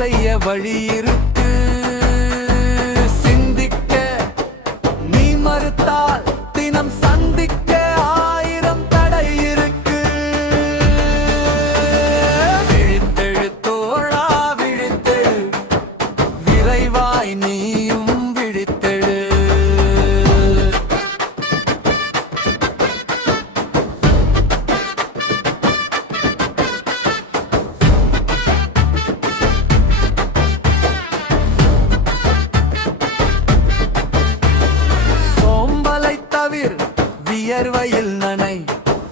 செய்ய வழி இருக்கு. சிந்திக்க நீ மறுத்தால் தினம் சந்திக்க ஆயிரம் தடை இருக்கு. விழித்தெழு தோழா விழித்தெழு, விரைவாய் நீயும் விழித்தெழு. வியர்வையில் நனை,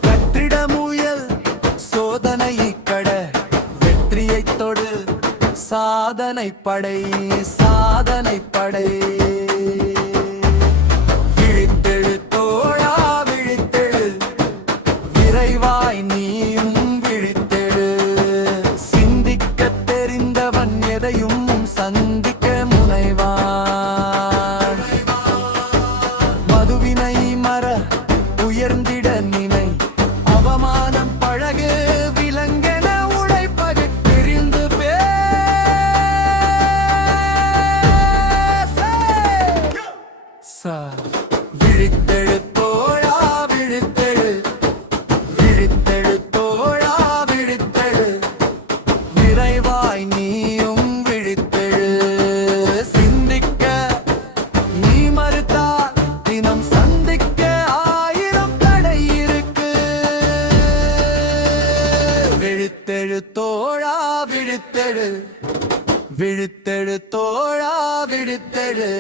கற்றிட முயல், சோதனை கட, வெற்றியை தொடு, சாதனை படை, சாதனை படை. விழித்தெழு தோழா விழித்தெழு, விரைவாய் நீயும் விழித்தெழு. சிந்திக்க தெரிந்தவன் எதையும் சந்திக்க முனைவான். மதுவினை மற உயர்ந்திட நினை, அவமானம் பழகு, விலங்கென உழைப்பது தெரிந்து பேச. விழித்தெழு தோழா விழித்தெழு, விழித்தெழு தோழா விழித்தெழு, விரைவாய் நீயும் விழித்தெழு. சிந்திக்க நீ மறுத்தால் தினம் சந்திக்க ஆயிரம் தடை இருக்கு. விழித்தெழு தோழா விழித்தெழு, விழித்தெழு தோழா விழித்தெழு.